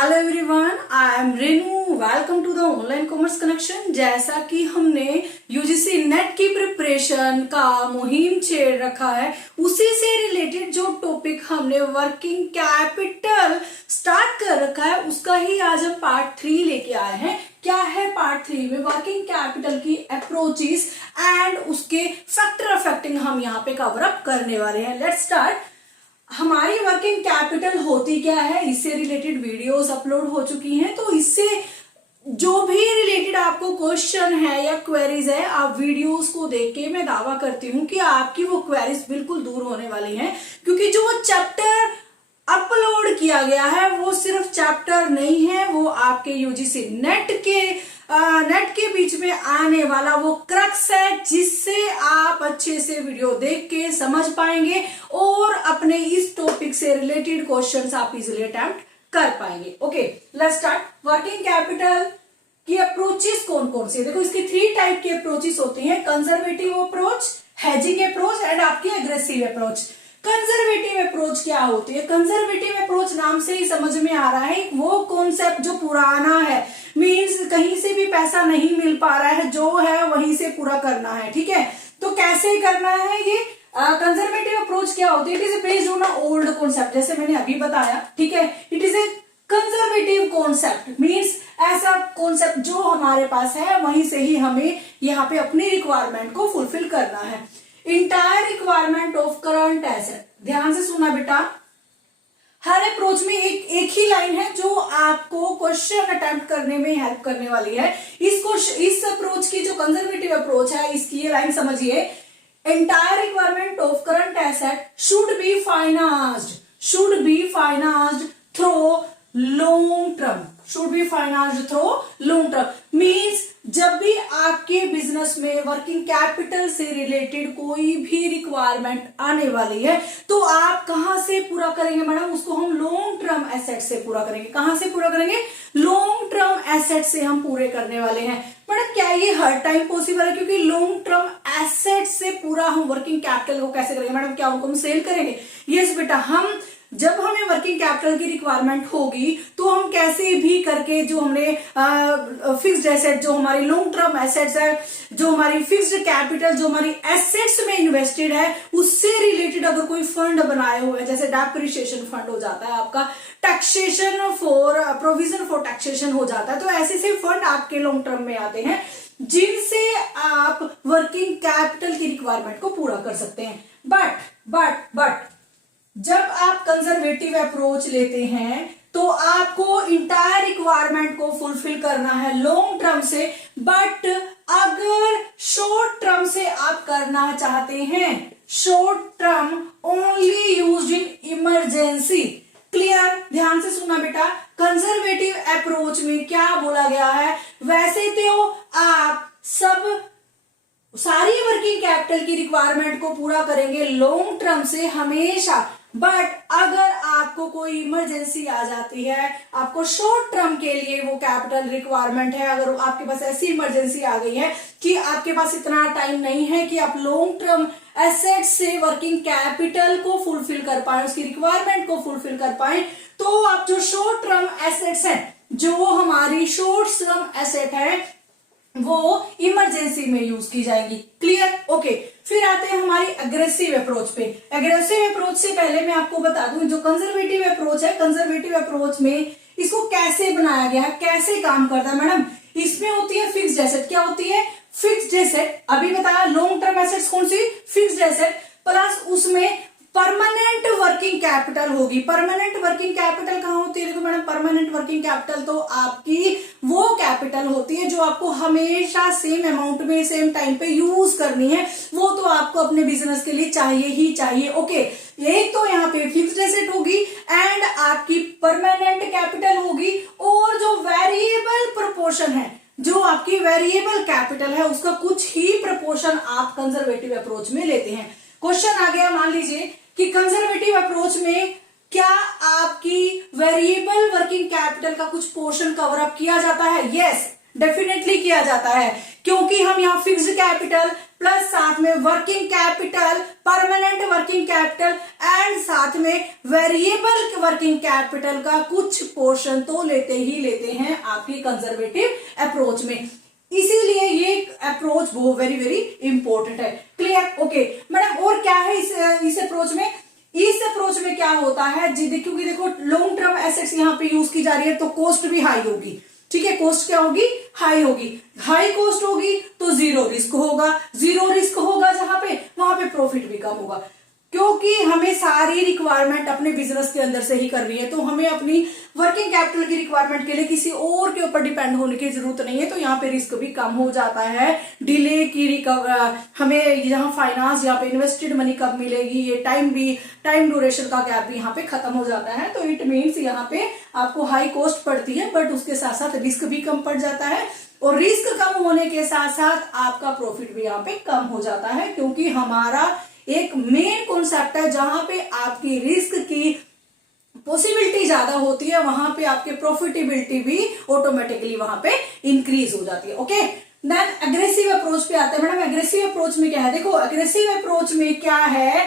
Hello everyone, I am Renu. Welcome to the online commerce connection. जैसा कि हमने UGC net की प्रिपरेशन का मुहिम छेड़ रखा है, उसी से रिलेटेड जो टॉपिक हमने वर्किंग कैपिटल स्टार्ट कर रखा है, उसका ही आज हम पार्ट 3 लेके आए हैं। क्या है पार्ट 3 में? वर्किंग कैपिटल की अप्रोचेस एंड उसके फैक्टर अफेक्टिंग हम यहाँ पे कवर अप करने वाले हैं। Let's start. हमारी वर्किंग कैपिटल होती क्या है, इससे रिलेटेड वीडियोस अपलोड हो चुकी हैं, तो इससे जो भी रिलेटेड आपको क्वेश्चन है या क्वेरीज है, आप वीडियोस को देख के मैं दावा करती हूँ कि आपकी वो क्वेरीज बिल्कुल दूर होने वाली हैं। क्योंकि जो चैप्टर अपलोड किया गया है वो सिर्फ चैप्टर नहीं है, वो आपके यूजीसी नेट के बीच में आने वाला वो क्रक्स है, जिससे आप अच्छे से वीडियो देख के समझ पाएंगे और अपने इस टॉपिक से रिलेटेड क्वेश्चंस आप इजीली अटेम्प्ट कर पाएंगे। Okay, let's start. Working capital की अप्रोचेस कौन कौन सी? देखो, इसकी 3 टाइप की अप्रोचेस होती हैं: conservative approach, hedging approach and आपकी एग्रेसिव अप्रोच। कंजर्वेटिव अप्रोच क्या होती है? कंजर्वेटिव अप्रोच नाम से ही समझ में आ रहा है, वो कॉन्सेप्ट जो पुराना है, मींस कहीं से भी पैसा नहीं मिल पा रहा है, जो है वहीं से पूरा करना है। ठीक है, तो कैसे करना है ये कंजर्वेटिव अप्रोच क्या होती है? It is based on old concept, जैसे मैंने अभी बताया। ठीक है, it is a conservative concept, means ऐसा कॉन्सेप्ट जो हमारे पास है वहीं से ही हमें यहाँ पे अपनी रिक्वायरमेंट को फुलफिल करना है। Entire requirement of current asset. ध्यान से सुना बेटा, हर अप्रोच में एक ही लाइन है जो आपको क्वेश्चन अटेम्प्ट करने में हेल्प करने वाली है। इस अप्रोच की जो कंजर्वेटिव अप्रोच है, इसकी ये लाइन समझिए: entire requirement of current asset should be financed through long term. Means जब भी आपके बिजनेस में वर्किंग कैपिटल से रिलेटेड कोई भी रिक्वायरमेंट आने वाली है, तो आप कहां से पूरा करेंगे मैडम? उसको हम लॉन्ग टर्म एसेट से पूरा करेंगे। कहां से पूरा करेंगे? लॉन्ग टर्म एसेट से हम पूरे करने वाले हैं। मैडम, क्या ये हर टाइम पॉसिबल है? क्योंकि लॉन्ग टर्म एसेट से पूरा हम वर्किंग कैपिटल को कैसे करेंगे मैडम? क्या उनको हम सेल करेंगे? यस बेटा, जब हमें वर्किंग कैपिटल की रिक्वायरमेंट होगी तो हम कैसे भी करके जो हमने फिक्स्ड एसेट, जो हमारी लॉन्ग टर्म एसेट्स है, जो हमारी फिक्स्ड कैपिटल, जो हमारी एसेट्स में इन्वेस्टेड है, उससे रिलेटेड अगर कोई फंड बनाए हुए हैं, जैसे डेप्रिसिएशन फंड हो जाता है आपका, taxation for provision for taxation हो जाता है, तो ऐसे से फंड आपके लॉन्ग टर्म में आते हैं जिनसे आप वर्किंग कैपिटल की रिक्वायरमेंट को पूरा कर सकते हैं। बट जब आप कंजर्वेटिव अप्रोच लेते हैं तो आपको इंटायर रिक्वायरमेंट को फुलफिल करना है लॉन्ग टर्म से। बट अगर शॉर्ट टर्म से आप करना चाहते हैं, short term only used in emergency. Clear? ध्यान से सुनना बेटा, कंजर्वेटिव अप्रोच में क्या बोला गया है? वैसे तो आप सारी वर्किंग कैपिटल की रिक्वायरमेंट को पूरा करेंगे लॉन्ग टर्म से हमेशा। बट अगर आपको कोई इमरजेंसी आ जाती है, आपको शॉर्ट टर्म के लिए वो कैपिटल रिक्वायरमेंट है, अगर आपके पास ऐसी इमरजेंसी आ गई है कि आपके पास इतना टाइम नहीं है कि आप लॉन्ग टर्म एसेट से वर्किंग कैपिटल को फुलफिल कर पाए, उसकी रिक्वायरमेंट को फुलफिल कर पाए, तो आप जो शॉर्ट टर्म एसेट्स है, जो हमारी शॉर्ट टर्म एसेट है, वो इमरजेंसी में यूज की जाएगी। क्लियर? ओके, फिर आते हैं हमारी अग्रेसिव अप्रोच पे। अग्रेसिव अप्रोच से पहले मैं आपको बता दूं, जो कंजर्वेटिव अप्रोच है, कंजर्वेटिव अप्रोच में इसको कैसे बनाया गया है, कैसे काम करता है मैडम? इसमें होती है फिक्स्ड एसेट। क्या होती है? Fixed asset. अभी बताया लॉन्ग टर्म एसेट्स कौन सी? फिक्स्ड एसेट, प्लस उसमें परमानेंट वर्किंग कैपिटल होगी। परमानेंट वर्किंग कैपिटल कहां होती है? देखो मैडम, परमानेंट वर्किंग कैपिटल तो आपकी वो कैपिटल होती है जो आपको हमेशा सेम अमाउंट में, सेम टाइम पे यूज करनी है, वो तो आपको अपने बिजनेस के लिए चाहिए ही चाहिए। ओके, एक तो यहाँ पे फिक्स्ड एसेट होगी एंड आपकी परमानेंट कैपिटल होगी, और जो वेरिएबल प्रोपोर्शन है, जो आपकी वेरिएबल कैपिटल है, उसका कुछ ही प्रोपोर्शन आप कंजर्वेटिव अप्रोच में लेते हैं। क्वेश्चन आ गया, मान लीजिए कि कंजर्वेटिव अप्रोच में क्या आपकी वेरिएबल वर्किंग कैपिटल का कुछ पोर्शन कवर अप किया जाता है? यस, डेफिनेटली किया जाता है, क्योंकि हम यहाँ फिक्स्ड कैपिटल प्लस साथ में working capital, permanent working capital and साथ में वेरिएबल वर्किंग कैपिटल का कुछ पोर्शन तो लेते ही लेते हैं आपकी कंजर्वेटिव अप्रोच में। इसीलिए ये अप्रोच वो वेरी वेरी इंपॉर्टेंट है। क्लियर? ओके मैडम, और क्या है इस अप्रोच में? इस अप्रोच में क्या होता है जी, क्योंकि देखो लॉन्ग टर्म एसेट्स यहाँ पे यूज की जा रही है तो कॉस्ट भी हाई होगी। ठीक है, कॉस्ट क्या होगी? हाई होगी। हाई कॉस्ट होगी तो जीरो रिस्क होगा, जीरो रिस्क होगा जहां पे, वहां पे प्रॉफिट भी कम होगा, क्योंकि हमें सारी रिक्वायरमेंट अपने बिजनेस के अंदर से ही करनी है, तो हमें अपनी वर्किंग कैपिटल की रिक्वायरमेंट के लिए किसी और के ऊपर डिपेंड होने की जरूरत नहीं है, तो यहाँ पे रिस्क भी कम हो जाता है। डिले की हमें यहाँ फाइनेंस, यहाँ पे इन्वेस्टेड मनी कब मिलेगी, ये टाइम ड्यूरेशन का गैप भी यहाँ पे खत्म हो जाता है। तो इट मीन्स यहाँ पे आपको हाई कॉस्ट पड़ती है बट उसके साथ साथ रिस्क भी कम पड़ जाता है, और रिस्क कम होने के साथ साथ आपका प्रॉफिट भी यहाँ पे कम हो जाता है, क्योंकि हमारा एक मेन कॉन्सेप्ट है जहां पे आपकी रिस्क की पॉसिबिलिटी ज्यादा होती है, वहां पे आपके प्रॉफिटेबिलिटी भी ऑटोमेटिकली वहां पे इंक्रीज हो जाती है। ओके, देन एग्रेसिव अप्रोच पे आते हैं। मैडम एग्रेसिव अप्रोच में क्या है? देखो एग्रेसिव अप्रोच में क्या है,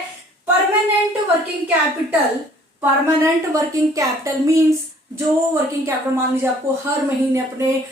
permanent working capital. Permanent working capital means जो वर्किंग कैपिटल, मान लीजिए आपको हर महीने अपने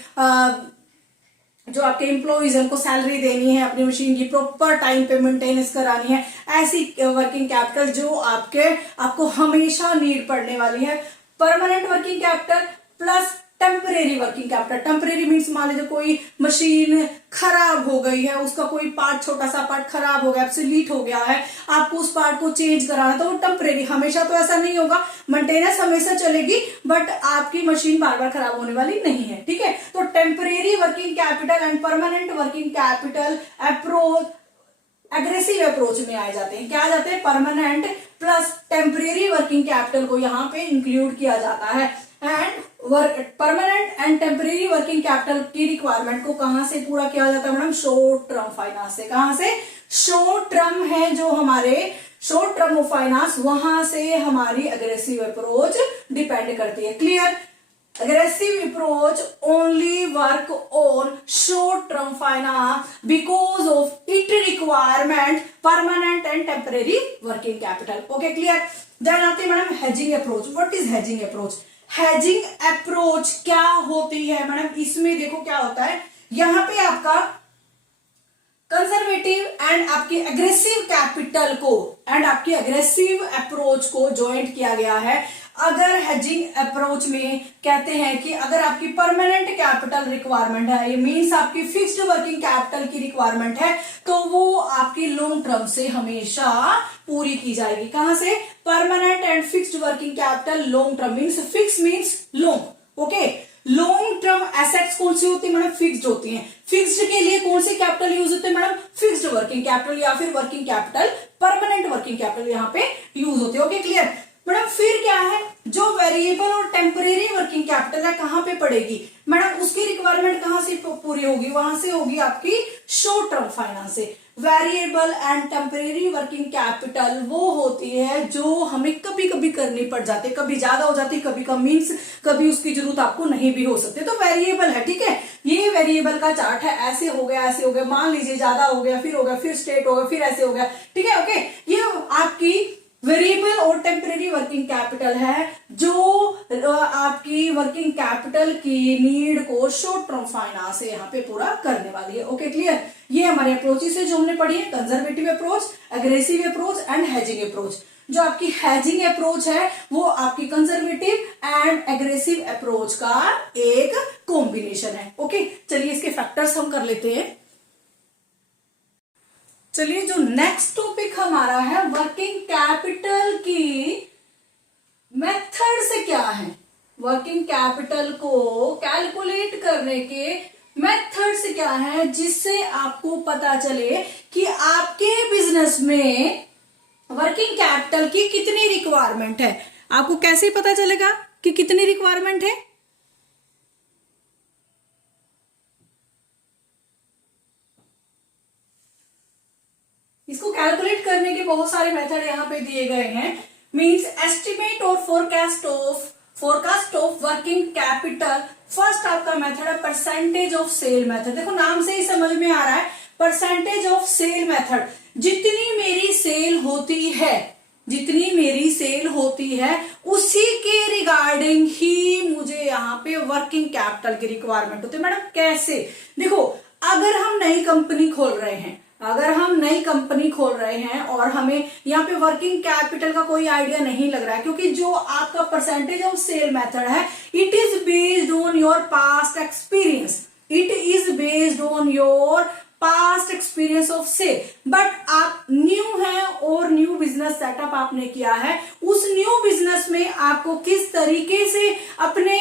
जो आपके एम्प्लॉइज उनको सैलरी देनी है, अपनी मशीन की प्रॉपर टाइम पे मेंटेनेंस करानी है, ऐसी वर्किंग कैपिटल जो आपको हमेशा नीड पड़ने वाली है। Permanent working capital plus temporary working capital. Temporary means मान लीजिए कोई मशीन खराब हो गई है, उसका कोई पार्ट, छोटा सा पार्ट खराब हो गया, ऑब्सोलीट हो गया है, आपको उस पार्ट को चेंज कराना, तो वो टेम्परेरी, हमेशा तो ऐसा नहीं होगा, मेंटेनेंस हमेशा चलेगी बट आपकी मशीन बार बार खराब होने वाली नहीं है। ठीक है, तो temporary working capital and permanent working capital approach aggressive approach में आए जाते हैं। क्या आ जाते हैं? Permanent plus temporary working capital को यहाँ पे इंक्लूड किया जाता है। And permanent and temporary working capital की रिक्वायरमेंट को कहां से पूरा किया जाता है मैडम? शॉर्ट टर्म फाइनेंस से। कहां से? शॉर्ट टर्म है जो हमारे शॉर्ट टर्म ऑफ फाइनेंस, वहां से हमारी एग्रेसिव अप्रोच डिपेंड करती है। Clear? Aggressive approach only work on short-term finance because of it requirement permanent and temporary working capital. Okay, clear? Then आते हैं madam hedging approach. What is hedging approach? Hedging approach क्या होती है madam? इसमें देखो क्या होता है, यहाँ पे आपका कंजर्वेटिव एंड आपकी एग्रेसिव कैपिटल को एंड आपकी एग्रेसिव अप्रोच को ज्वाइंट किया गया है। अगर हेजिंग अप्रोच में कहते हैं कि अगर आपकी परमानेंट कैपिटल रिक्वायरमेंट है, ये मींस आपकी फिक्स्ड वर्किंग कैपिटल की रिक्वायरमेंट है, तो वो आपकी लॉन्ग टर्म से हमेशा पूरी की जाएगी। कहां से? Permanent and fixed working capital long term means, fix means long. Okay, long term assets कौन सी होती है मैडम? फिक्स्ड होती हैं। फिक्स्ड के लिए कौन सी कैपिटल यूज होते हैं मैडम? फिक्स्ड वर्किंग कैपिटल या फिर working capital, permanent working capital यहाँ पे यूज होते हैं। Okay, clear? मैडम फिर क्या है, जो वेरिएबल और टेम्परेरी वर्किंग कैपिटल है कहां पे पड़ेगी मैडम? उसकी रिक्वायरमेंट कहां से पूरी होगी? वहां से होगी आपकी शॉर्ट टर्म फाइनेंस से। Variable and temporary working capital वो होती है जो हमें कभी कभी करनी पड़ जाती है, कभी ज्यादा हो जाती है, कभी कम, मीन्स कभी उसकी जरूरत आपको नहीं भी हो सकती, तो वेरिएबल है। ठीक है, ये वेरिएबल का चार्ट है, ऐसे हो गया, ऐसे हो गया, मान लीजिए ज्यादा हो गया, फिर स्टेट हो गया, फिर ऐसे हो गया। ठीक है, ओके, ये आपकी वेरिएबल और टेम्परेरी वर्किंग कैपिटल है जो आपकी वर्किंग कैपिटल की नीड को शॉर्ट टर्म फाइनेंस से यहाँ पे पूरा करने वाली है। Okay, clear? ये हमारे अप्रोचेस है जो हमने पढ़ी है, conservative approach, aggressive approach and hedging approach. जो आपकी हेजिंग अप्रोच है वो आपकी कंजर्वेटिव एंड एग्रेसिव अप्रोच का एक कॉम्बिनेशन है। ओके, चलिए इसके फैक्टर्स हम कर लेते हैं। चलिए, जो नेक्स्ट टॉपिक हमारा है वर्किंग कैपिटल की मेथड से क्या है, वर्किंग कैपिटल को कैलकुलेट करने के मेथड से क्या है, जिससे आपको पता चले कि आपके बिजनेस में वर्किंग कैपिटल की कितनी रिक्वायरमेंट है। आपको कैसे पता चलेगा कि कितनी रिक्वायरमेंट है? इसको कैलकुलेट करने के बहुत सारे मेथड यहाँ पे दिए गए हैं। मींस एस्टिमेट और forecast of working capital first आपका मेथड है परसेंटेज ऑफ सेल मेथड। देखो नाम से ही समझ में आ रहा है, परसेंटेज ऑफ सेल मेथड। जितनी मेरी सेल होती है, जितनी मेरी सेल होती है उसी के रिगार्डिंग ही मुझे यहाँ पे वर्किंग कैपिटल की रिक्वायरमेंट होती है। मैडम कैसे? देखो अगर हम नई कंपनी खोल रहे हैं, अगर हम नई कंपनी खोल रहे हैं और हमें यहाँ पे वर्किंग कैपिटल का कोई आइडिया नहीं लग रहा है, क्योंकि जो आपका परसेंटेज ऑफ सेल मेथड है it is based on your past experience, it is based on your past experience of sale. But आप न्यू हैं और न्यू बिजनेस सेटअप आपने किया है, उस न्यू बिजनेस में आपको किस तरीके से अपने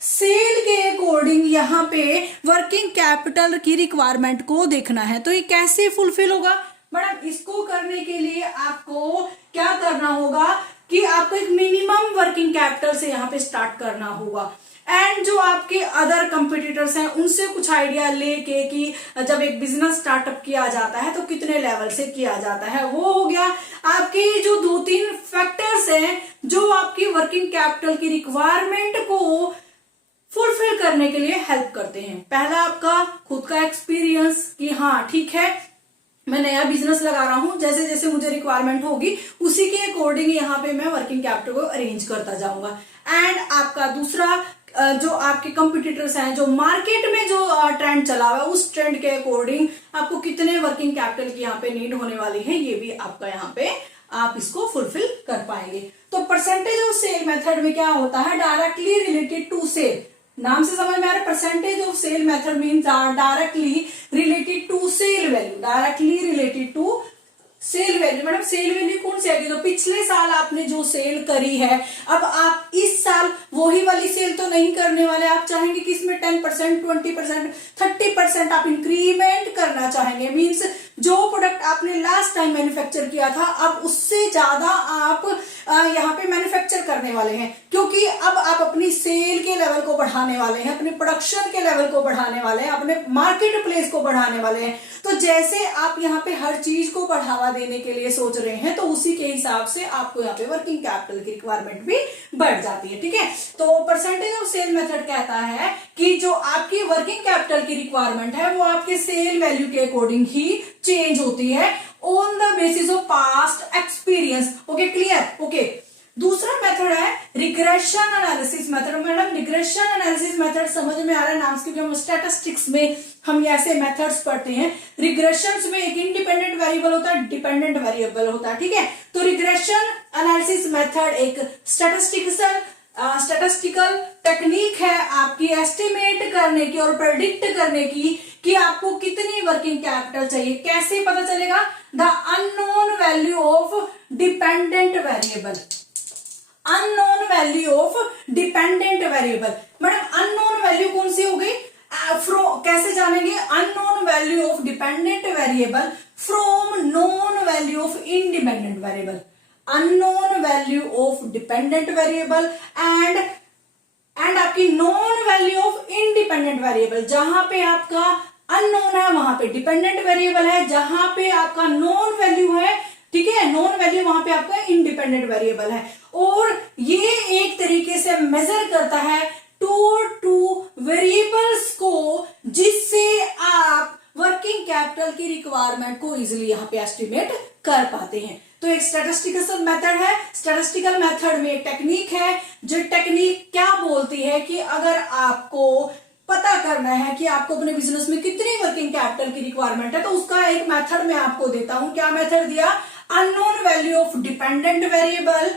सेल के अकॉर्डिंग यहाँ पे वर्किंग कैपिटल की रिक्वायरमेंट को देखना है। तो ये कैसे फुलफिल होगा? मैडम इसको करने के लिए आपको क्या करना होगा कि आपको एक मिनिमम वर्किंग कैपिटल से यहाँ पे स्टार्ट करना होगा, एंड जो आपके अदर कंपटीटर्स हैं उनसे कुछ आइडिया लेके कि जब एक बिजनेस स्टार्टअप किया जाता है तो कितने लेवल से किया जाता है। वो हो गया आपके जो 2-3 फैक्टर्स हैं जो आपकी वर्किंग कैपिटल की रिक्वायरमेंट को फुलफिल करने के लिए हेल्प करते हैं। पहला आपका खुद का एक्सपीरियंस कि हाँ ठीक है मैं नया बिजनेस लगा रहा हूं, जैसे जैसे मुझे रिक्वायरमेंट होगी उसी के अकॉर्डिंग यहाँ पे मैं वर्किंग कैपिटल को अरेंज करता जाऊंगा। एंड आपका दूसरा जो आपके कंपटीटर्स हैं, जो मार्केट में जो ट्रेंड चला हुआ है उस ट्रेंड के अकॉर्डिंग आपको कितने वर्किंग कैपिटल की यहाँ पे नीड होने वाली है, ये भी आपका यहाँ पे आप इसको फुलफिल कर पाएंगे। तो परसेंटेज ऑफ सेल मेथड में क्या होता है? Directly related to sale. नाम से समझ में आ रहा है, percentage of sale method means directly related to sale value, directly related to sale value. Madam sale value कौन सी आएगी? तो पिछले साल आपने जो सेल करी है, अब आप इस साल वही वाली सेल तो नहीं करने वाले, आप चाहेंगे कि इसमें 10%, 20%, 30% आप इंक्रीमेंट करना चाहेंगे। मीन्स जो प्रोडक्ट आपने लास्ट टाइम मैन्युफैक्चर किया था अब उससे ज्यादा आप यहाँ पे मैन्युफैक्चर करने वाले हैं, क्योंकि अब आप अपनी सेल के लेवल को बढ़ाने वाले हैं, अपने प्रोडक्शन के लेवल को बढ़ाने वाले हैं, अपने मार्केट प्लेस को बढ़ाने वाले हैं। तो जैसे आप यहाँ पे हर चीज को बढ़ावा देने के लिए सोच रहे हैं तो उसी के हिसाब से आपको यहाँ पे वर्किंग कैपिटल की रिक्वायरमेंट भी बढ़ जाती है। ठीक है, तो परसेंटेज ऑफ सेल मेथड कहता है कि जो आपकी वर्किंग कैपिटल की रिक्वायरमेंट है वो आपके सेल वैल्यू के अकॉर्डिंग ही चेंज होती है on the basis of past experience. Okay clear? Okay दूसरा मेथड है regression analysis method. Madam regression analysis method समझ में आ रहा है नाम से, क्योंकि हम स्टैटिस्टिक्स में हम ऐसे मेथड्स पढ़ते हैं। रिग्रेशन में एक इंडिपेंडेंट वेरिएबल होता है, डिपेंडेंट वेरिएबल होता है। ठीक है, तो रिग्रेशन एनालिसिस मेथड एक स्टैटिस्टिकल टेक्निक है आपकी एस्टिमेट करने की और प्रेडिक्ट करने की कि आपको कितनी वर्किंग कैपिटल चाहिए। कैसे पता चलेगा? The unknown value of dependent variable, unknown value of dependent variable. Madam unknown value कौन सी हो गई? कैसे जानेंगे? Unknown value of dependent variable from known value of independent variable. Unknown value of dependent variable and आपकी known value of independent variable. जहां पे आपका अननोन है वहां पे डिपेंडेंट वेरिएबल है, जहां पे आपका नॉन वैल्यू है, ठीक है, नॉन वैल्यू वहां पे आपका इंडिपेंडेंट वेरिएबल है। और ये एक तरीके से मेजर करता है टू वेरिएबल्स को, जिससे आप वर्किंग कैपिटल की रिक्वायरमेंट को इजिली यहाँ पे एस्टिमेट कर पाते हैं। तो एक स्टैटिस्टिकल मेथड है, स्टैटिस्टिकल मेथड में एक टेक्निक है, जो टेक्निक क्या बोलती है कि अगर आपको पता करना है कि आपको अपने बिजनेस में कितनी वर्किंग कैपिटल की रिक्वायरमेंट है, तो उसका एक मेथड मैं आपको देता हूं। क्या मेथड दिया? Unknown value of dependent variable.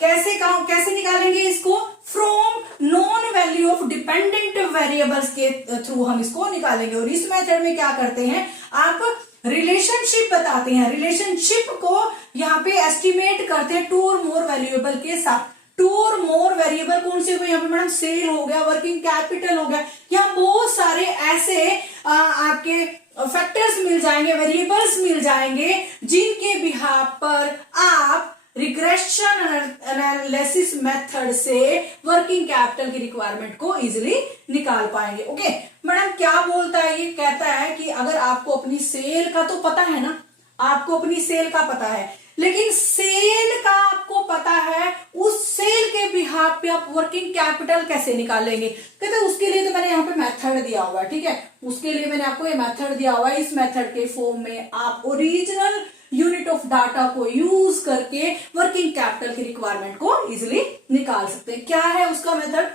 कैसे निकालेंगे इसको? From non value of dependent variables के थ्रू हम इसको निकालेंगे। और इस मेथड में क्या करते हैं, आप रिलेशनशिप बताते हैं, रिलेशनशिप को यहाँ पे एस्टिमेट करते हैं टू और मोर वेरिएबल के साथ। टू और मोर वेरिएबल कौन से हुए? यहाँ पे मैडम सेल हो गया, वर्किंग कैपिटल हो गया, यहाँ बहुत सारे ऐसे आपके फैक्टर्स मिल जाएंगे, वेरिएबल्स मिल जाएंगे, जिनके बिहाफ पर आप रिग्रेशन एनालिसिस मेथड से वर्किंग कैपिटल की रिक्वायरमेंट को इजीली निकाल पाएंगे। ओके मैडम क्या बोलता है? ये कहता है कि अगर आपको अपनी सेल का तो पता है ना, आपको अपनी सेल का पता है, लेकिन सेल का आपको पता है, उस सेल के बिहाफ पे आप वर्किंग कैपिटल कैसे निकालेंगे। कहते उसके लिए तो मैंने यहाँ पे मेथड दिया हुआ है, ठीक है, उसके लिए मैंने आपको ये मेथड दिया हुआ है। इस मेथड के फॉर्म में आप ओरिजिनल यूनिट ऑफ डाटा को यूज करके वर्किंग कैपिटल की रिक्वायरमेंट को इजिली निकाल सकते हैं। क्या है उसका मेथड,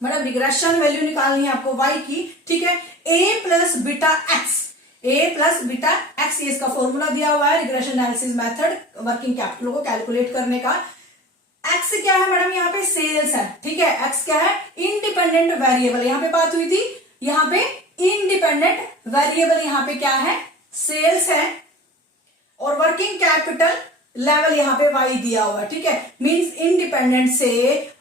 मतलब रिग्रेशन वैल्यू निकालनी है आपको y की, ठीक है, a plus beta x, a plus beta x, ये इसका फॉर्मूला दिया हुआ है regression analysis method working capital को कैलकुलेट करने का। एक्स क्या है मैडम, यहाँ पे सेल्स है, ठीक है, एक्स क्या है, इंडिपेंडेंट वेरिएबल, यहाँ पे बात हुई थी, यहाँ पे इंडिपेंडेंट वेरिएबल, यहाँ पे क्या है, सेल्स है, और वर्किंग कैपिटल लेवल यहाँ पे y दिया हुआ है, ठीक है, मींस इंडिपेंडेंट से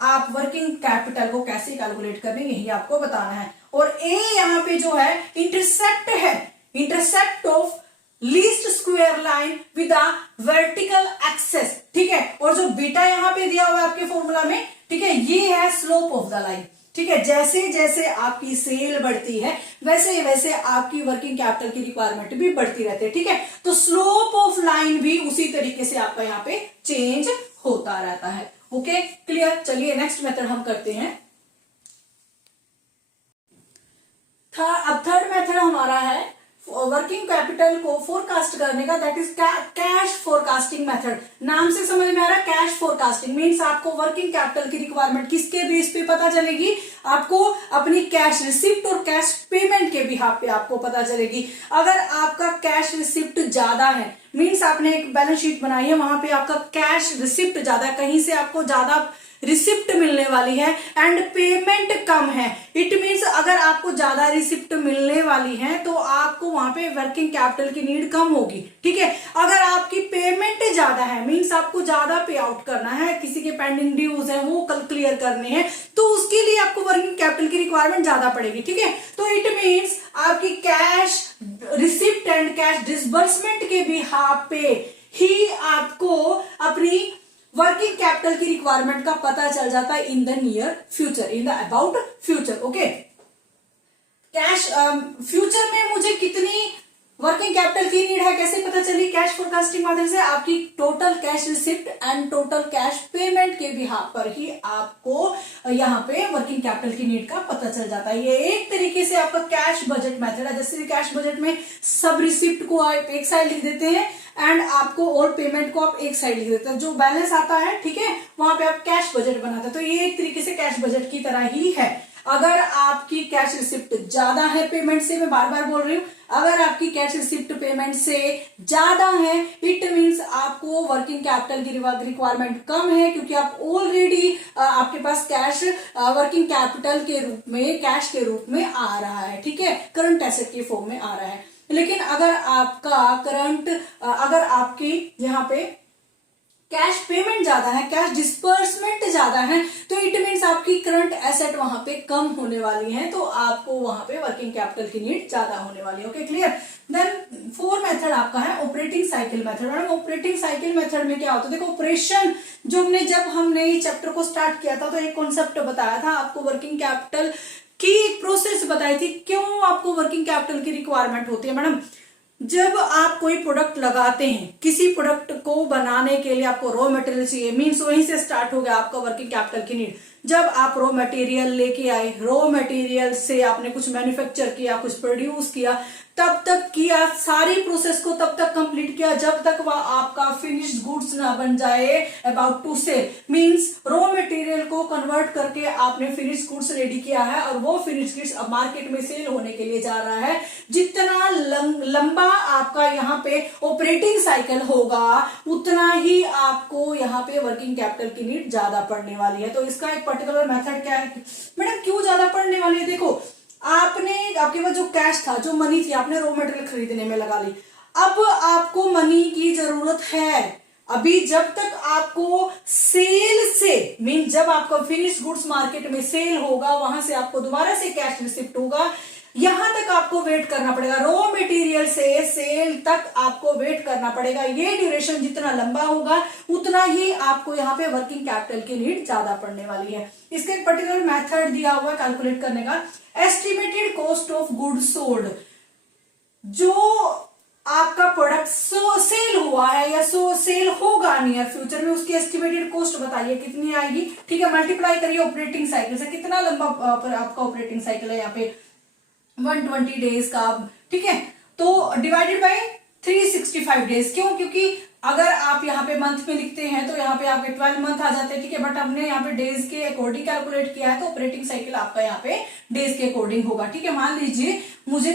आप वर्किंग कैपिटल को कैसे कैलकुलेट करने यही आपको बताना है। और a यहाँ पे जो है इंटरसेप्ट है, intercept of least square line with a vertical access, ठीक है, और जो बीटा यहाँ पे दिया हुआ है आपके फॉर्मूला में, ठीक है, ये है स्लोप ऑफ द लाइन, ठीक है, जैसे जैसे आपकी सेल बढ़ती है वैसे वैसे आपकी वर्किंग कैपिटल की रिक्वायरमेंट भी बढ़ती रहती है, ठीक है, तो स्लोप ऑफ लाइन भी उसी तरीके से आपका यहाँ पे चेंज होता रहता है। ओके क्लियर, चलिए नेक्स्ट मेथड हम करते हैं। अब थर्ड मेथड हमारा है वर्किंग कैपिटल को फोरकास्ट करने का, that is cash forecasting method. नाम से समझ में आ रहा है, कैश फोरकास्टिंग मींस आपको वर्किंग कैपिटल की रिक्वायरमेंट किसके बेस पे पता चलेगी, आपको अपनी कैश रिसिप्ट और कैश पेमेंट के बिहाफ पे आपको पता चलेगी। अगर आपका कैश रिसिप्ट ज्यादा है, मींस आपने एक बैलेंस शीट बनाई है, वहां पे आपका कैश रिसिप्ट ज्यादा है, कहीं से आपको ज्यादा रिसिप्ट मिलने वाली है एंड पेमेंट कम है, इट मींस अगर आपको ज्यादा रिसिप्ट मिलने वाली है तो आपको वहां पे वर्किंग कैपिटल की नीड कम होगी, ठीक है। अगर आपकी पेमेंट ज्यादा है, मींस आपको ज्यादा पे आउट करना है, किसी के पेंडिंग ड्यूज है वो कल क्लियर करने हैं, तो उसके लिए आपको वर्किंग कैपिटल की रिक्वायरमेंट ज्यादा पड़ेगी, ठीक है। तो इट मींस आपकी cash receipt and cash disbursement के बिहाफ पे ही आपको अपनी वर्किंग कैपिटल की रिक्वायरमेंट का पता चल जाता है in the near future, in the about future. Okay, cash future में मुझे कितनी वर्किंग कैपिटल की नीड है कैसे पता चली, कैश फोरकास्टिंग मेथड से आपकी total cash receipt and total cash payment के बिहाफ पर ही आपको यहाँ पे वर्किंग कैपिटल की नीड का पता चल जाता है। ये एक तरीके से आपका कैश बजट मेथड है। जैसे कैश बजट में सब रिसिप्ट को आप एक साइड लिख देते हैं एंड आपको और पेमेंट को आप एक साइड लिख देते हैं, जो बैलेंस आता है, ठीक है, वहां पे आप कैश बजट बनाते हैं। तो ये एक तरीके से कैश बजट की तरह ही है। अगर आपकी कैश रिसिप्ट ज्यादा है पेमेंट से, मैं बार बार बोल रही हूँ, अगर आपकी कैश रिसिप्ट पेमेंट से ज्यादा है, इट मींस आपको वर्किंग कैपिटल की रिक्वायरमेंट कम है, क्योंकि आप ऑलरेडी आपके पास कैश वर्किंग कैपिटल के रूप में, कैश के रूप में आ रहा है, ठीक है, करंट एसेट के फॉर्म में आ रहा है। लेकिन अगर आपका करंट, अगर आपकी यहाँ पे कैश पेमेंट ज्यादा है, कैश डिस्पर्समेंट ज्यादा है, तो इट मींस आपकी करंट एसेट वहां पे कम होने वाली है, तो आपको वहां पे वर्किंग कैपिटल की नीड ज्यादा होने वाली है। Okay clear. Then fourth method आपका है operating cycle method. Madam operating cycle method में क्या होता है, देखो ऑपरेशन जो जब हमने चैप्टर को स्टार्ट किया था तो एक कॉन्सेप्ट बताया था आपको, वर्किंग कैपिटल की एक प्रोसेस बताई थी, क्यों आपको वर्किंग कैपिटल की रिक्वायरमेंट होती है। मैडम जब आप कोई प्रोडक्ट लगाते हैं, किसी प्रोडक्ट को बनाने के लिए आपको रॉ मटेरियल चाहिए, मींस वहीं से स्टार्ट हो गया आपका वर्किंग कैपिटल की नीड। जब आप रॉ मटेरियल लेके आए, रॉ मटेरियल से आपने कुछ मैन्युफैक्चर किया, कुछ प्रोड्यूस किया, तब तक किया, सारी प्रोसेस को तब तक कंप्लीट किया जब तक वह आपका फिनिश्ड गुड्स ना बन जाए, about to sell, means raw material को कन्वर्ट करके आपने फिनिश्ड गुड्स रेडी किया है और वो फिनिश्ड गुड्स अब मार्केट में सेल होने के लिए जा रहा है। जितना लंबा आपका यहाँ पे ऑपरेटिंग साइकिल होगा, उतना ही आपको यहाँ पे वर्किंग कैपिटल की नीड ज्यादा पड़ने वाली है। तो इसका एक पर्टिकुलर मेथड क्या है मैडम, क्यों ज्यादा पड़ने वाली है, देखो आपने, आपके पास जो कैश था, जो मनी थी, आपने रॉ मटेरियल खरीदने में लगा ली, अब आपको मनी की जरूरत है। अभी जब तक आपको सेल से, मीन जब आपका फिनिश गुड्स मार्केट में सेल होगा, वहां से आपको दोबारा से कैश रिसिप्ट होगा, यहां तक आपको वेट करना पड़ेगा। रॉ मटेरियल से सेल तक आपको वेट करना पड़ेगा। ये ड्यूरेशन जितना लंबा होगा उतना ही आपको यहाँ पे वर्किंग कैपिटल की नीड ज्यादा पड़ने वाली है। इसका एक पर्टिकुलर मेथड दिया हुआ है कैलकुलेट करने का, estimated cost of goods sold. जो आपका प्रोडक्ट सेल हुआ है या सेल होगा नियर फ्यूचर में, उसकी एस्टिमेटेड कॉस्ट बताइए कितनी आएगी। ठीक है, मल्टीप्लाई करिए ऑपरेटिंग साइकिल से, कितना लंबा आपका ऑपरेटिंग साइकिल है यहाँ पे 120 डेज का। ठीक है, तो डिवाइडेड बाय 365 डेज। क्यों? क्योंकि अगर आप यहाँ पे मंथ में लिखते हैं तो यहाँ पे आपके 12 मंथ आ जाते हैं। ठीक है, बट हमने यहाँ पे डेज के अकॉर्डिंग कैलकुलेट किया है, तो ऑपरेटिंग साइकिल आपका यहाँ पे डेज के अकॉर्डिंग होगा। ठीक है, मान लीजिए मुझे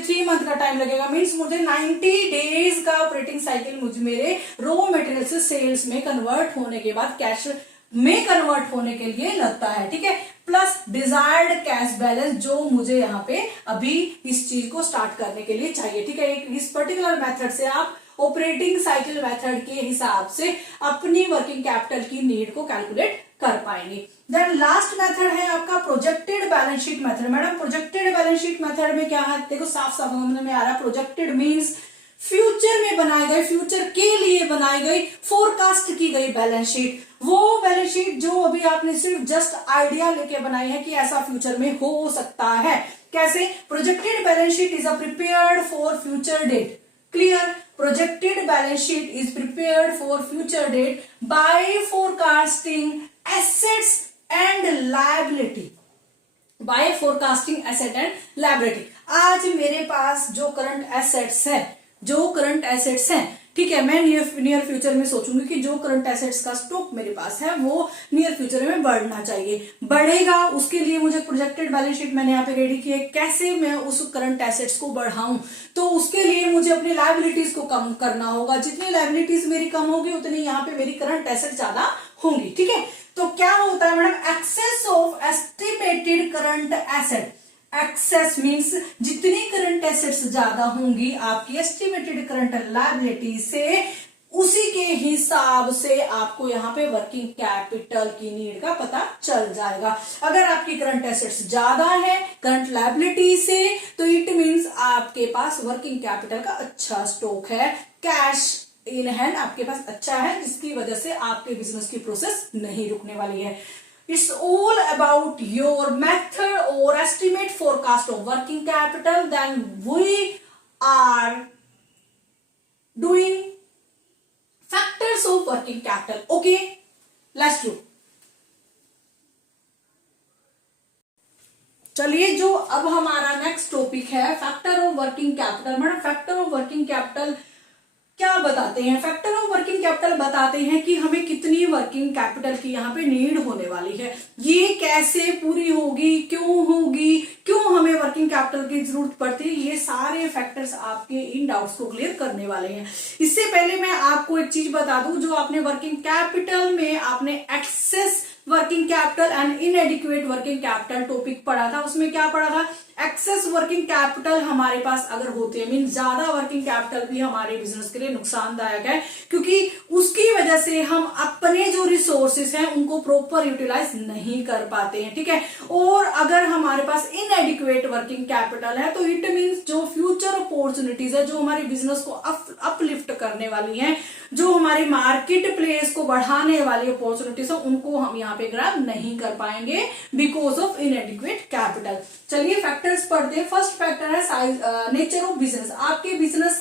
3 मंथ का टाइम लगेगा, मीन्स मुझे 90 डेज का ऑपरेटिंग साइकिल मुझे मेरे रॉ मटेरियल से सेल्स में कन्वर्ट होने के बाद कैश में कन्वर्ट होने के लिए लगता है। ठीक है, प्लस डिजायर्ड कैश बैलेंस जो मुझे यहाँ पे अभी इस चीज को स्टार्ट करने के लिए चाहिए। ठीक है, इस पर्टिकुलर मेथड से आप ऑपरेटिंग साइकिल मेथड के हिसाब से अपनी वर्किंग कैपिटल की नीड को कैलकुलेट कर पाएंगे। देन लास्ट मेथड है आपका projected balance sheet method. Madam projected balance sheet method में क्या है, देखो साफ साफ समझ में आ रहा है। प्रोजेक्टेड मींस फ्यूचर में बनाई गई, फ्यूचर के लिए बनाई गई, फोरकास्ट की गई बैलेंस शीट। वो बैलेंस शीट जो अभी आपने सिर्फ जस्ट आइडिया लेके बनाई है कि ऐसा फ्यूचर में हो सकता है। कैसे? Projected balance sheet is prepared for future date. Clear? Projected balance sheet is prepared for future date by forecasting assets and liability. By forecasting asset and liability. आज मेरे पास जो करंट एसेट्स हैं, ठीक है, मैं नियर फ्यूचर में सोचूंगी कि जो करंट एसेट्स का स्टॉक मेरे पास है वो नियर फ्यूचर में बढ़ना चाहिए, बढ़ेगा। उसके लिए मुझे प्रोजेक्टेड बैलेंस शीट मैंने यहाँ पे रेडी की है। कैसे मैं उस करंट एसेट्स को बढ़ाऊं? तो उसके लिए मुझे अपनी लायबिलिटीज को कम करना होगा। जितनी लायबिलिटीज मेरी कम होगी उतनी यहाँ पे मेरी करंट एसेट ज्यादा होंगी। ठीक है, तो क्या होता है madam? Excess of estimated current asset. Excess means जितनी करंट एसेट्स ज्यादा होंगी आपकी एस्टिमेटेड करंट लायबिलिटी से, उसी के हिसाब से आपको यहाँ पे वर्किंग कैपिटल की नीड का पता चल जाएगा। अगर आपकी करंट एसेट्स ज्यादा है करंट लायबिलिटी से, तो इट मींस आपके पास वर्किंग कैपिटल का अच्छा स्टॉक है, कैश इन हैंड आपके पास अच्छा है, जिसकी वजह से आपके बिजनेस की प्रोसेस नहीं रुकने वाली है। It's all about your method or estimate forecast of working capital. Then we are doing factors of working capital. Okay, let's do. चलिए, जो अब हमारा नेक्स्ट टॉपिक है factor of working capital. Madam factor of working capital क्या बताते हैं? Factor of working capital बताते हैं कि हमें कितनी वर्किंग कैपिटल की यहाँ पे नीड होने वाली है, ये कैसे पूरी होगी, क्यों होगी, क्यों हमें वर्किंग कैपिटल की जरूरत पड़ती है, ये सारे फैक्टर्स आपके इन डाउट्स को क्लियर करने वाले हैं। इससे पहले मैं आपको एक चीज बता दूं, जो आपने वर्किंग कैपिटल में आपने excess working capital and inadequate working capital topic पढ़ा था, उसमें क्या पढ़ा था? एक्सेस वर्किंग कैपिटल हमारे पास अगर होती है, मीन ज्यादा वर्किंग कैपिटल भी हमारे बिजनेस के लिए नुकसानदायक है, क्योंकि उसकी वजह से हम अपने जो रिसोर्सेस हैं उनको प्रॉपर यूटिलाइज नहीं कर पाते हैं। ठीक है, और अगर हमारे पास इनएडिक्वेट वर्किंग कैपिटल है तो इट मीन्स जो फ्यूचर अपॉर्चुनिटीज है, जो हमारी बिजनेस को अपलिफ्ट करने वाली है, जो हमारी मार्केट प्लेस को बढ़ाने वाली अपॉर्चुनिटीज है, उनको हम यहाँ पे ग्रैब नहीं कर पाएंगे बिकॉज ऑफ इनएडिक्वेट कैपिटल। चलिए फैक्टर्स पढ़ते हैं। फर्स्ट फैक्टर है साइज, नेचर ऑफ बिजनेस। आपके बिजनेस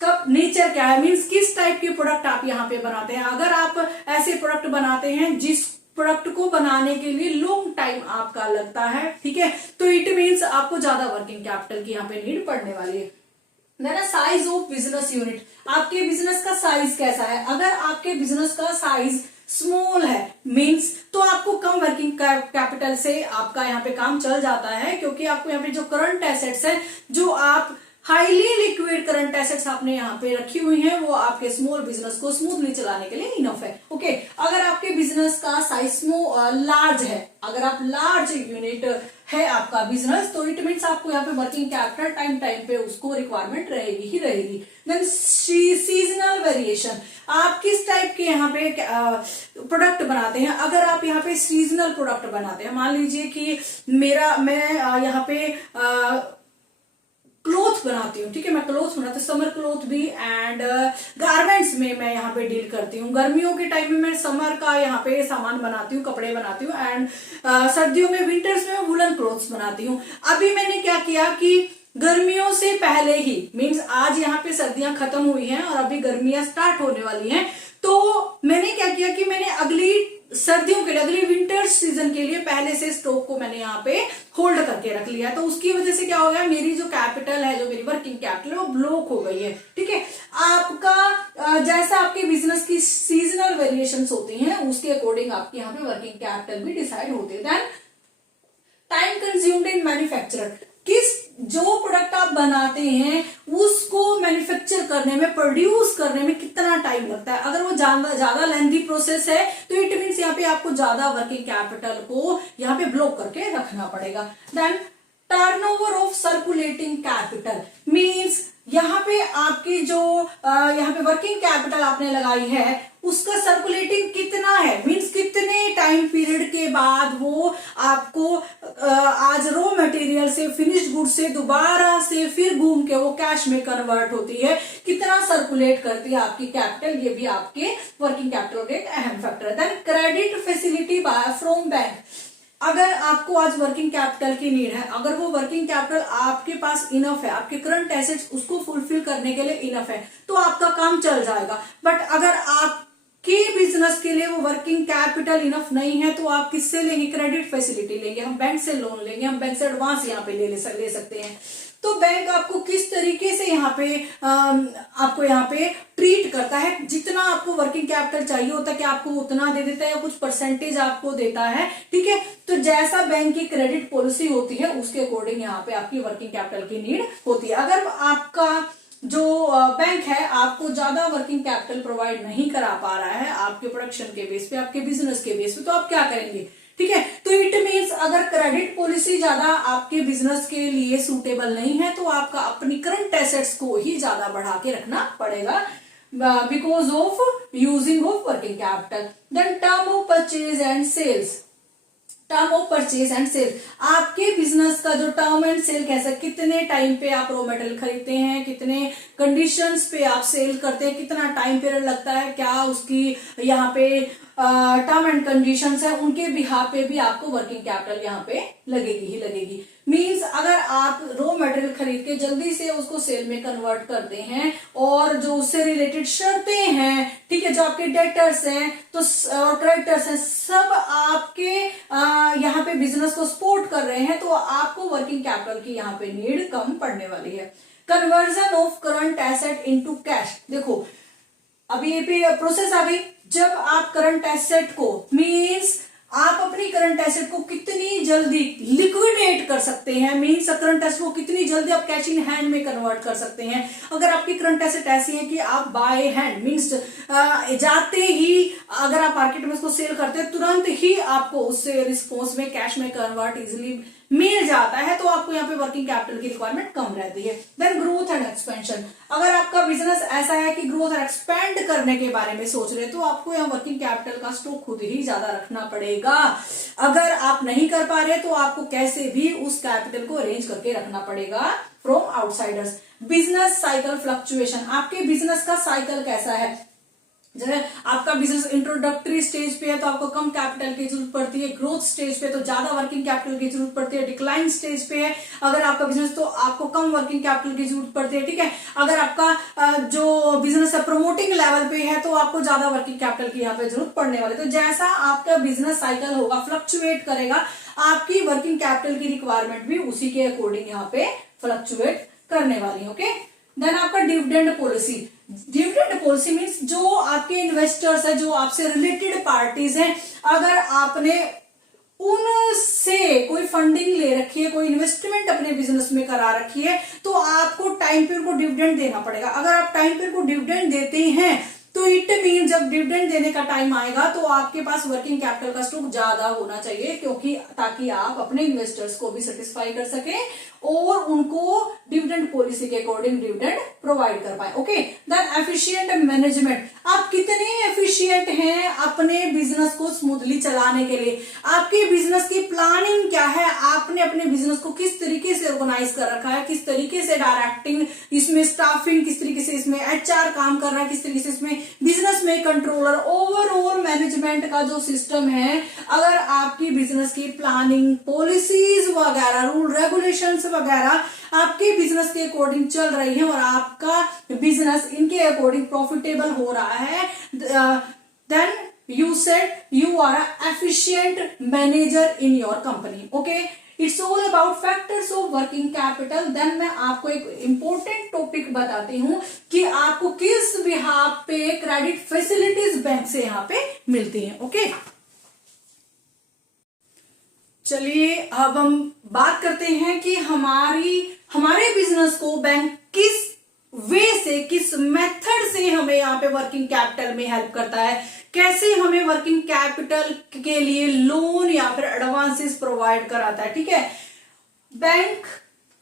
का नेचर क्या है, मीन्स किस टाइप के प्रोडक्ट आप यहाँ पे बनाते हैं। अगर आप ऐसे प्रोडक्ट बनाते हैं जिस प्रोडक्ट को बनाने के लिए लॉन्ग टाइम आपका लगता है, ठीक है, तो इट मीन्स आपको ज्यादा वर्किंग कैपिटल की यहाँ पे नीड पड़ने वाली है। साइज ऑफ बिजनेस यूनिट, आपके बिजनेस का साइज कैसा है। अगर आपके बिजनेस का साइज स्मॉल है मींस तो आपको कम वर्किंग कैपिटल से आपका यहाँ पे काम चल जाता है, क्योंकि आपको यहाँ पे जो करंट एसेट्स है, जो आप हाईली लिक्विड करंट एसेट्स आपने यहाँ पे रखी हुई हैं, वो आपके स्मॉल बिजनेस को स्मूथली चलाने के लिए इनफ है। ओके, अगर आपके बिजनेस का साइज लार्ज है, अगर आप लार्ज यूनिट है आपका बिजनेस, तो इट मीन्स आपको यहाँ पे वर्किंग कैपिटल टाइम पे उसको रिक्वायरमेंट रहेगी ही रहेगी। देन सीजनल वेरिएशन, आप किस टाइप के यहाँ पे प्रोडक्ट बनाते हैं। अगर आप यहाँ पे सीजनल प्रोडक्ट बनाते हैं, मान लीजिए कि मैं यहाँ पे क्लोथ बनाती हूँ, ठीक है, मैं क्लोथ बनाती हूँ, समर क्लोथ भी एंड गारमेंट्स में मैं यहाँ पे डील करती हूँ। गर्मियों के टाइम में मैं समर का यहाँ पे सामान बनाती हूँ, कपड़े बनाती हूँ, एंड सर्दियों में विंटर्स में वुलन क्लोथ्स बनाती हूँ। अभी मैंने क्या किया कि गर्मियों से पहले ही, मीन्स आज यहाँ पे सर्दियां खत्म हुई हैं और अभी गर्मियां स्टार्ट होने वाली हैं, तो मैंने क्या किया कि मैंने अगली सर्दियों के लिए, अगली विंटर सीजन के लिए पहले से स्टॉक को मैंने यहाँ पे होल्ड करके रख लिया। तो उसकी वजह से क्या हो गया, मेरी जो कैपिटल है, जो मेरी वर्किंग कैपिटल है, वो ब्लॉक हो गई है। ठीक है, आपका जैसा आपके बिजनेस की सीजनल वेरिएशंस होती हैं उसके अकॉर्डिंग आपकी यहाँ पे वर्किंग कैपिटल भी डिसाइड होती है। Then time consumed in manufacture, किस जो प्रोडक्ट आप बनाते हैं उसको मैन्युफैक्चर करने में, प्रोड्यूस करने में कितना टाइम लगता है। अगर वो ज्यादा लेंथी प्रोसेस है तो इट मीन्स यहाँ पे आपको ज्यादा वर्किंग कैपिटल को यहाँ पे ब्लॉक करके रखना पड़ेगा। Then turnover of circulating capital means यहाँ पे आपकी जो यहाँ पे वर्किंग कैपिटल आपने लगाई है उसका सर्कुलेटिंग कितना है, मीन्स कितने टाइम पीरियड के बाद वो आपको आज रॉ मटेरियल से, फिनिश्ड गुड से दोबारा से फिर घूम के वो कैश में कन्वर्ट होती है, कितना सर्कुलेट करती है आपकी कैपिटल, ये भी आपके वर्किंग कैपिटल का एक अहम फैक्टर है। Then credit facility from bank, अगर आपको आज वर्किंग कैपिटल की नीड है, अगर वो वर्किंग कैपिटल आपके पास इनफ है, आपके करंट एसेट्स उसको फुलफिल करने के लिए इनफ है, तो आपका काम चल जाएगा। बट अगर आपके बिजनेस के लिए वो वर्किंग कैपिटल इनफ नहीं है तो आप किससे लेंगे, क्रेडिट फैसिलिटी लेंगे, हम बैंक से लोन लेंगे, हम बैंक से एडवांस यहाँ पे ले सकते हैं। तो बैंक आपको किस तरीके से यहाँ पे आपको यहाँ पे ट्रीट करता है, जितना आपको वर्किंग कैपिटल चाहिए होता है कि आपको उतना दे देता है या कुछ परसेंटेज आपको देता है। ठीक है, तो जैसा बैंक की क्रेडिट पॉलिसी होती है उसके अकॉर्डिंग यहाँ पे आपकी वर्किंग कैपिटल की नीड होती है। अगर आपका जो बैंक है आपको ज्यादा वर्किंग कैपिटल प्रोवाइड नहीं करा पा रहा है आपके प्रोडक्शन के बेस पे, आपके बिजनेस के बेस पे, तो आप क्या करेंगे। ठीक है, तो इट मीन्स अगर क्रेडिट पॉलिसी ज्यादा आपके बिजनेस के लिए सूटेबल नहीं है तो आपका अपनी करंट एसेट्स को ही ज्यादा बढ़ा के रखना पड़ेगा because of using of working capital. Then term of purchase and sales, term of purchase and sale, आपके बिजनेस का जो टर्म एंड सेल कैसा, कितने टाइम पे आप रॉ मटेरियल खरीदते हैं, कितने कंडीशंस पे आप सेल करते हैं, कितना टाइम पीरियड लगता है, क्या उसकी यहाँ पे टर्म एंड कंडीशंस है, उनके बिहाफ पे भी आपको वर्किंग कैपिटल यहाँ पे लगेगी ही लगेगी। मींस अगर आप रॉ मटेरियल खरीद के जल्दी से उसको सेल में कन्वर्ट करते हैं और जो उससे रिलेटेड शर्तें हैं, ठीक है, जो आपके डेटर्स हैं तो और क्रेडिटर्स हैं, सब आपके यहाँ पे बिजनेस को सपोर्ट कर रहे हैं, तो आपको वर्किंग कैपिटल की यहाँ पे नीड कम पड़ने वाली है। Conversion of current asset into cash, देखो अभी ये पे प्रोसेस आ गई, जब आप करंट एसेट को मींस आप अपनी करंट एसेट को कितनी जल्दी लिक्विडेट कर सकते हैं, मींस करंट एसेट को कितनी जल्दी आप कैश इन हैंड में कन्वर्ट कर सकते हैं। अगर आपकी करंट एसेट ऐसी है कि आप बाय हैंड मींस जाते ही अगर आप मार्केट में उसको सेल करते हैं तुरंत ही आपको उससे रिस्पॉन्स में कैश में कन्वर्ट इजिली मिल जाता है, तो आपको यहाँ पे वर्किंग कैपिटल की रिक्वायरमेंट कम रहती है। देन ग्रोथ एंड एक्सपेंशन, अगर आपका बिजनेस ऐसा है कि ग्रोथ और एक्सपेंड करने के बारे में सोच रहे हैं तो आपको यहाँ वर्किंग कैपिटल का स्टॉक खुद ही ज्यादा रखना पड़ेगा। अगर आप नहीं कर पा रहे तो आपको कैसे भी उस कैपिटल को अरेंज करके रखना पड़ेगा from outsiders. Business cycle fluctuation, आपके बिजनेस का साइकिल कैसा है, जैसे आपका बिजनेस इंट्रोडक्टरी स्टेज पे है तो आपको कम कैपिटल की जरूरत पड़ती है, ग्रोथ स्टेज पे तो ज्यादा वर्किंग कैपिटल की जरूरत पड़ती है, डिक्लाइन स्टेज पे है अगर आपका बिजनेस तो आपको कम वर्किंग कैपिटल की जरूरत पड़ती है। ठीक है, अगर आपका जो बिजनेस है प्रमोटिंग लेवल पे है तो आपको ज्यादा वर्किंग कैपिटल की यहाँ पे जरूरत पड़ने वाली है। तो जैसा आपका बिजनेस साइकिल होगा, फ्लक्चुएट करेगा, आपकी वर्किंग कैपिटल की रिक्वायरमेंट भी उसी के अकॉर्डिंग यहाँ पे फ्लक्चुएट करने वाली है। ओके, देन आपका dividend policy, dividend policy means जो आपके इन्वेस्टर्स है, जो आपसे रिलेटेड पार्टीज हैं, अगर आपने उनसे कोई फंडिंग ले रखी है, कोई इन्वेस्टमेंट अपने बिजनेस में करा रखी है, तो आपको टाइम पीरियड को डिविडेंड देना पड़ेगा। अगर आप टाइम पीरियड को डिविडेंड देते हैं तो इट मीन जब डिविडेंड देने का टाइम आएगा तो आपके पास वर्किंग कैपिटल का स्टॉक ज्यादा होना चाहिए, क्योंकि ताकि आप अपने इन्वेस्टर्स को भी सेटिस्फाई कर सके और उनको डिविडेंड पॉलिसी के अकॉर्डिंग डिविडेंड प्रोवाइड कर पाए। ओके, देन एफिशिएंट मैनेजमेंट, आप कितने एफिशिएंट हैं अपने बिजनेस को स्मूथली चलाने के लिए, आपके बिजनेस की प्लानिंग क्या है, आपने अपने बिजनेस को किस तरीके से ऑर्गेनाइज कर रखा है, किस तरीके से डायरेक्टिंग, इसमें स्टाफिंग किस तरीके से, इसमें एचआर काम कर रहा है, किस तरीके से इसमें बिजनेस में कंट्रोलर, ओवरऑल मैनेजमेंट का जो सिस्टम है, अगर आपकी बिजनेस की प्लानिंग, पॉलिसीज वगैरह, रूल रेगुलेशंस वगैरह आपके बिजनेस के अकॉर्डिंग चल रही है और आपका बिजनेस इनके अकॉर्डिंग प्रॉफिटेबल हो रहा है, then you said you are an efficient manager in your company. Okay, it's all about factors of working capital. Then मैं आपको एक important topic बताती हूँ कि आपको किस बिहाफ पे क्रेडिट फैसिलिटीज बैंक से यहाँ पे मिलती हैं. ओके, चलिए अब हम बात करते हैं कि हमारे बिजनेस को बैंक किस वे से, किस मेथड से हमें यहाँ पे वर्किंग कैपिटल में हेल्प करता है, कैसे हमें वर्किंग कैपिटल के लिए लोन या फिर एडवांसेस प्रोवाइड कराता है. ठीक है, बैंक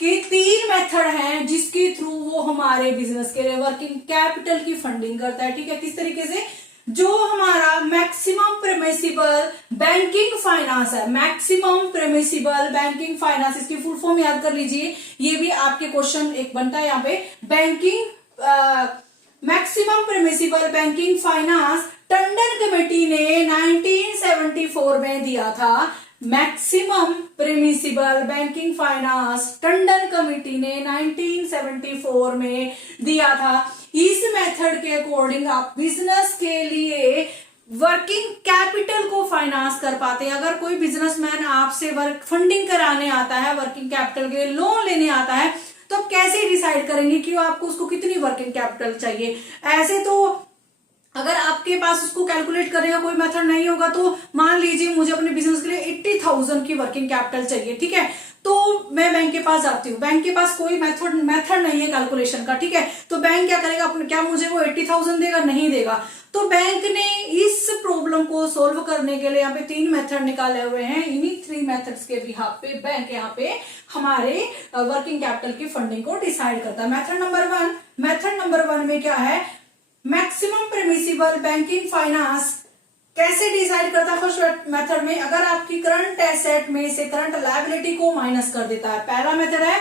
के 3 मेथड हैं जिसके थ्रू वो हमारे बिजनेस के लिए वर्किंग कैपिटल की फंडिंग करता है. ठीक है, किस तरीके से? जो हमारा मैक्सिमम परमिसिबल बैंकिंग फाइनेंस है, मैक्सिमम परमिसिबल बैंकिंग फाइनेंस, इसकी फुल फॉर्म याद कर लीजिए, ये भी आपके क्वेश्चन एक बनता है यहाँ पे. Banking maximum permissible banking finance Tandon committee ने 1974 में दिया था. Maximum permissible banking finance Tandon committee ने 1974 में दिया था. इस मेथड के अकॉर्डिंग आप बिजनेस के लिए वर्किंग कैपिटल को फाइनेंस कर पाते हैं. अगर कोई बिजनेसमैन आपसे वर्क फंडिंग कराने आता है, वर्किंग कैपिटल के लिए लोन लेने आता है, तो आप कैसे डिसाइड करेंगे कि आपको उसको कितनी वर्किंग कैपिटल चाहिए? ऐसे तो अगर आपके पास उसको कैलकुलेट करने का कोई मेथड नहीं होगा, तो मान लीजिए मुझे अपने बिजनेस के लिए 80,000 की वर्किंग कैपिटल चाहिए. ठीक है, तो मैं बैंक के पास जाती हूँ, बैंक के पास कोई मेथड नहीं है कैलकुलेशन का. ठीक है, तो बैंक क्या करेगा? क्या मुझे वो 80,000 देगा? नहीं देगा. तो बैंक ने इस प्रॉब्लम को सोल्व करने के लिए यहाँ पे 3 मेथड निकाले हुए हैं. इन्हीं 3 मेथड्स के बिहाफ पे बैंक यहाँ पे हमारे वर्किंग कैपिटल की फंडिंग को डिसाइड करता है. मेथड नंबर 1 में क्या है? मैक्सिमम परमिसिबल बैंकिंग फाइनेंस कैसे डिसाइड करता है? फर्स्ट मेथड में अगर आपकी करंट एसेट में से करंट लायबिलिटी को माइनस कर देता है. पहला मेथड है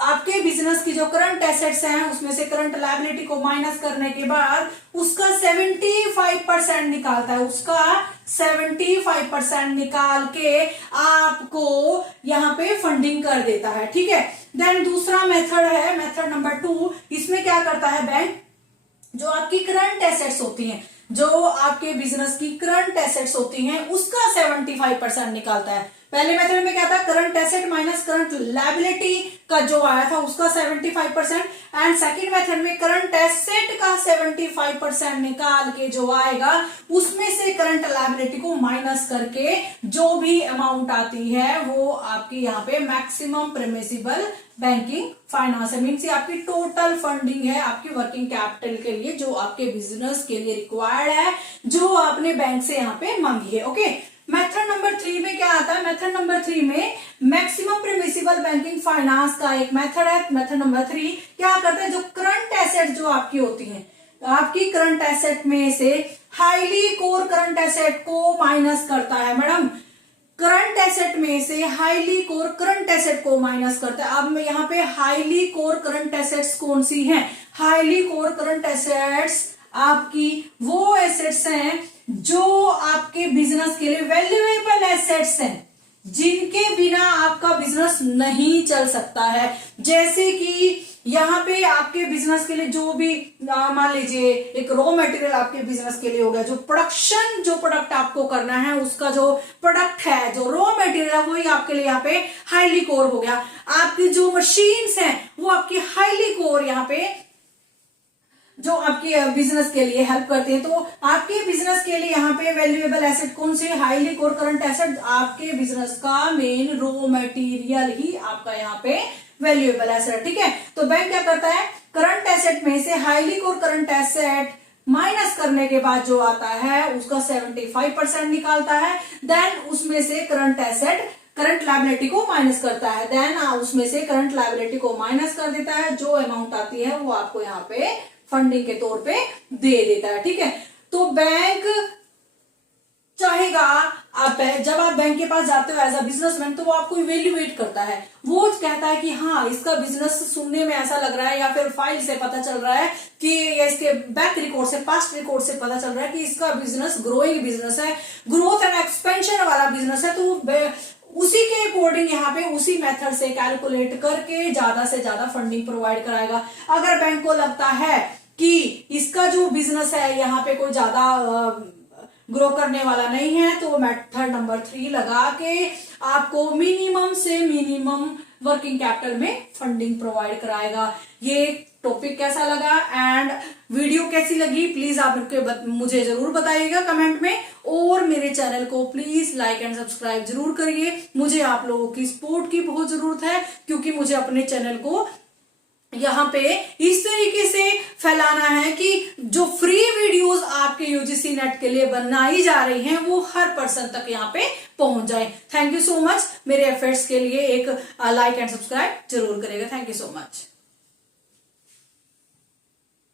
आपके बिजनेस की जो करंट एसेट्स हैं उसमें से करंट लायबिलिटी को माइनस करने के बाद उसका 75% निकालता है. उसका 75% निकाल के आपको यहाँ पे फंडिंग कर देता है. ठीक है, देन दूसरा मेथड है मेथड नंबर 2. इसमें क्या करता है बैंक? जो आपकी करंट एसेट्स होती हैं, जो आपके बिजनेस की करंट एसेट्स होती हैं, उसका 75% निकालता है. पहले मेथड में क्या था? Current asset minus current liability का जो आया था उसका 75%, एंड सेकंड मेथड में करंट एसेट का 75% निकाल के जो आएगा उसमें से करंट लायबिलिटी को माइनस करके जो भी अमाउंट आती है वो आपकी यहाँ पे मैक्सिमम परमिसिबल बैंकिंग फाइनेंस है. मीन्स आपकी टोटल फंडिंग है आपकी वर्किंग कैपिटल के लिए, जो आपके बिजनेस के लिए रिक्वायर्ड है, जो आपने बैंक से यहाँ पे मांगी है. ओके, मेथड नंबर 3 में क्या आता है? मेथड नंबर 3 में मैक्सिमम परमिसिबल बैंकिंग फाइनेंस का एक मेथड है. मेथड नंबर 3 क्या करता है? जो करंट एसेट जो आपकी होती है, आपकी करंट एसेट में से हाईली कोर करंट एसेट को माइनस करता है. मैडम, करंट एसेट में से हाईली कोर करंट एसेट को माइनस करता है. अब यहाँ पे हाईली कोर करंट एसेट्स कौन सी हैं? हाईली कोर करंट एसेट्स आपकी वो एसेट्स हैं जो आपके बिजनेस के लिए वैल्यूएबल एसेट्स हैं, जिनके बिना आपका बिजनेस नहीं चल सकता है. जैसे कि यहाँ पे आपके बिजनेस के लिए जो भी मान लीजिए एक रॉ मटेरियल आपके बिजनेस के लिए हो गया, जो प्रोडक्ट आपको करना है उसका जो प्रोडक्ट है, जो रॉ मटेरियल है, वही आपके लिए यहाँ पे हाईली कोर हो गया. आपकी जो मशीन्स हैं वो आपकी हाईली कोर यहाँ पे जो आपके बिजनेस के लिए हेल्प करते हैं. तो आपके बिजनेस के लिए यहाँ पे वैल्यूएबल एसेट कौन से? Highly core current asset. आपके बिजनेस का मेन रॉ मटेरियल ही आपका यहाँ पे वैल्यूएबल एसेट. ठीक है, तो बैंक क्या करता है? करंट एसेट में से highly core current asset minus करने के बाद जो आता है उसका 75% निकालता है. देन उसमें से करंट लायबिलिटी को माइनस करता है. देन उसमें से करंट लायबिलिटी को माइनस कर देता है. जो अमाउंट आती है वो आपको यहाँ पे फंडिंग के तौर पे दे देता है. ठीक है, तो बैंक चाहेगा। आप जब आप बैंक के पास जाते हो एज अ बिजनेसमैन, तो वो आपको इवेल्युएट करता है। वो कहता है कि हाँ, इसका बिजनेस सुनने में ऐसा लग रहा है, या फिर फाइल से पता चल रहा है कि, या इसके बैक रिकॉर्ड से, पास्ट रिकॉर्ड से पता चल रहा है कि इसका बिजनेस ग्रोइंग बिजनेस है, ग्रोथ एंड एक्सपेंशन वाला बिजनेस है। तो उसी के अकॉर्डिंग यहाँ पे उसी मेथड से कैलकुलेट करके ज्यादा से ज्यादा फंडिंग प्रोवाइड कराएगा। अगर बैंक को लगता है कि इसका जो बिजनेस है यहाँ पे कोई ज्यादा ग्रो करने वाला नहीं है, तो मेथड नंबर 3 लगा के आपको मिनिमम से मिनिमम वर्किंग कैपिटल में फंडिंग प्रोवाइड कराएगा। ये टॉपिक कैसा लगा एंड वीडियो कैसी लगी, प्लीज आप मुझे जरूर बताइएगा कमेंट में, और मेरे चैनल को प्लीज लाइक एंड सब्सक्राइब जरूर करिए। मुझे आप लोगों की सपोर्ट की बहुत जरूरत है, क्योंकि मुझे अपने चैनल को यहाँ पे इस तरीके से फैलाना है कि जो फ्री वीडियोस आपके यूजीसी नेट के लिए बनाई जा रही हैं, वो हर पर्सन तक यहाँ पे पहुंच जाए। Thank you so much. मेरे एफर्ट्स के लिए एक लाइक एंड सब्सक्राइब जरूर करेगा। Thank you so much.